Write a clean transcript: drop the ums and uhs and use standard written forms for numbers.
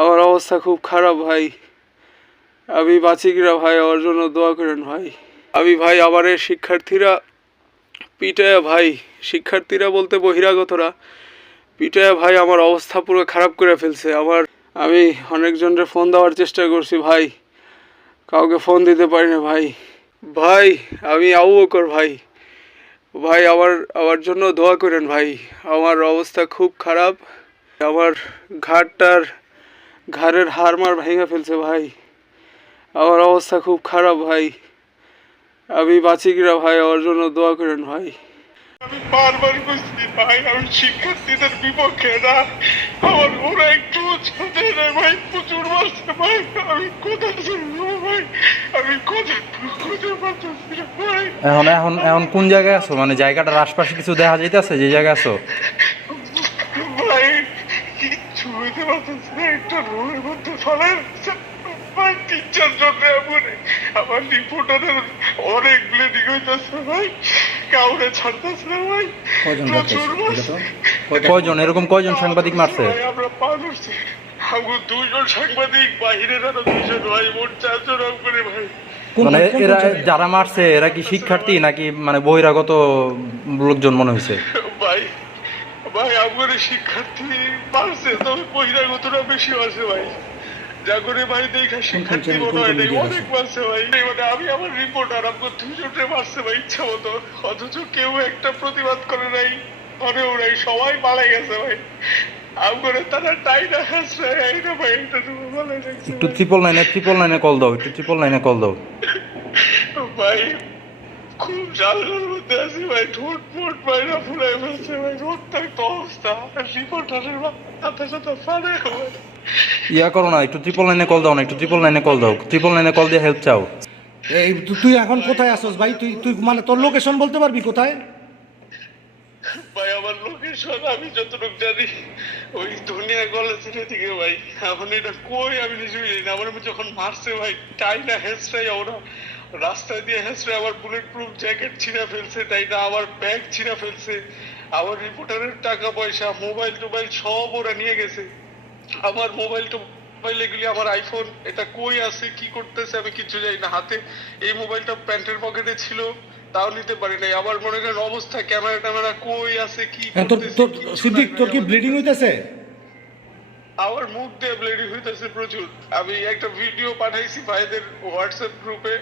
আমার অবস্থা খুব খারাপ ভাই। আমি বাঁচি কিনা ভাই, আমার জন্য দোয়া করেন ভাই। আমি ভাই আমার এই শিক্ষার্থীরা পিটায় ভাই, শিক্ষার্থীরা বলতে বহিরাগতরা পিটায় ভাই আমার অবস্থা পুরো খারাপ করে ফেলছে। আমি অনেকজনের ফোন দেওয়ার চেষ্টা করছি ভাই, কাউকে ফোন দিতে পারি না ভাই। ভাই আমি আবু বকর ভাই। ভাই আমার জন্য দোয়া করেন ভাই। আমার অবস্থা খুব খারাপ। আমার ঘাড়ের হাড় ভেঙে ফেলছে ভাই। আমার অবস্থা খুব খারাপ ভাই। আমি বাঁচি কিনা ভাই, আমার জন্য দোয়া করেন ভাই। আমি বারবার বুঝছি ভাই, আমি শিক্ষার্থীদের বিপক্ষে না। আমার ওরা একটু ভাই প্রচুর মারছে ভাই। আমি কোথায় যাবো ভাই, আমি কোথায় পারতেছি না ভাই। এখন এখন এখন কোন জায়গায় আছো? মানে জায়গাটার আশপাশে কিছু দেখা যাইতেছে যে জায়গায় আছো? ভাই কিচ্ছু হইতে পারতেছি না, একটা রুমের মধ্যে ফেলার ভাই ৩-৪ জন এমনে। আমার রিপোর্টারের অনেক ব্লিডিং হইতেছে ভাই, কাউরে ছাড়তেছে না ভাই। কয়জন এরকম কয়জন সাংবাদিক মারছে? আমরা ৫ উঠছি, আমরা ২ জন সাংবাদিক, বাহিরের আরো ২ জন ভাই, মোট ৪ জন করে ভাই। মানে এরা যারা মারছে এরা কি শিক্ষার্থী নাকি মানে বহিরাগত লোকজন মনে হয়েছে? ভাই ভাই আমার শিক্ষার্থী মারছে, তবে বহিরাগতরা বেশি মারছে ভাই। যা করে ভাই দেখা শিক্ষার্থী মনে হয় নাই, অনেক মারছে ভাই। মানে আমি আমার রিপোর্টার, আমার ২ জনে মারছে ভাই ইচ্ছা মতো, অথচ কেউ একটা প্রতিবাদ করে নাই, ধরেও নাই, সবাই পালাই গেছে ভাই। আমার তারা টাইনা হাসছে না ভাই, এটা তুমি ভালো লাগছে একটু 999 কল দাও, একটু 999 কল দাও ভাই। খুব জ্বালানোর মধ্যে আছি ভাই, ঠোঁট মোট বাইরা ফুলাই ফেলছে ভাই, রোগটাক্ত অবস্থা। রিপোর্টারের মাথা সাথে ফাড়ে ভাই। ইয়া করো না, একটু 999 কল দাও না, একটু 999 কল দাও, 999 কল দিয়ে হেল্প চাও। এই তুই এখন কোথায় আসছ ভাই? তুই তুই মানে তোর লোকেশন বলতে পারবি কোথায়? ভাই আমার লোকেশন আমি যতটুকু জানি ওই ধনিয়া কলেজের দিকে ভাই। এখন এটা কই আমি নিজেই জানি না। আমার যখন মারছে ভাই টাইনা হেসরাই, ওরা রাস্তায় দিয়ে হেসরাই আমার বুলেট প্রুফ জ্যাকেট ছিঁড়া ফেলছে, তাই না আমার ব্যাগ ছিঁড়া ফেলছে, আমার রিপোর্টারের টাকা পয়সা মোবাইল টোবাইল সব ওরা নিয়ে গেছে। আমার মোবাইল এগুলি, আমার আইফোন, এটা কই আছে কি করতেছে আমি কিছু জানি না। হাতে এই মোবাইলটা প্যান্টের পকেটে ছিল, তাও নিতে পারি নাই। আমার মনে করেন অবস্থা, ক্যামেরা ট্যামেরা কই আছে কি করতেছে। সিদ্দিক তোর কি ব্লিডিং হইতেছে? আমার মুখ দিয়ে ব্লিডিং হইতেছে প্রচুর। আমি একটা ভিডিও পাঠাইছি ভাইদের হোয়াটসঅ্যাপ গ্রুপে।